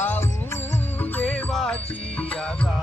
ठाऊ देवाची आला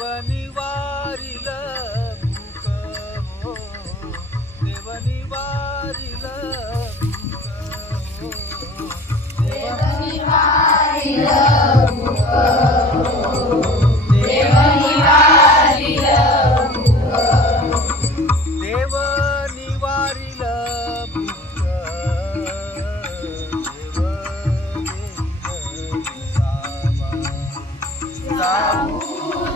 देवनी वारिल हो. देवनी वारिल हो. देवनी देव देव घालू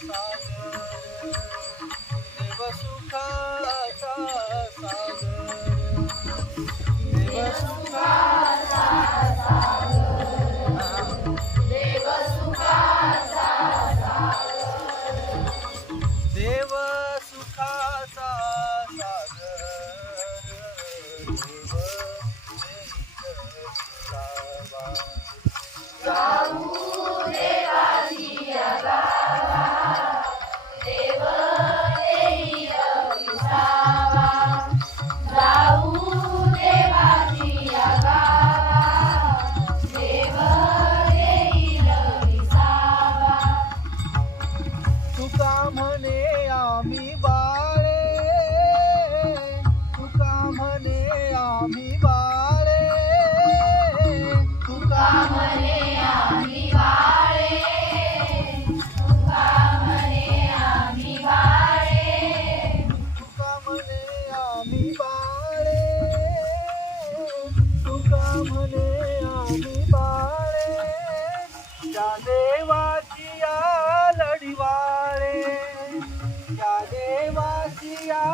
देव म्हणे आम्ही बाळे या देवाची या लढिवाळे या देवाची या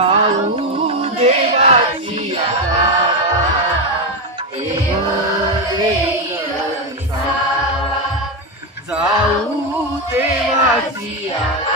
जाऊ देवाची या देव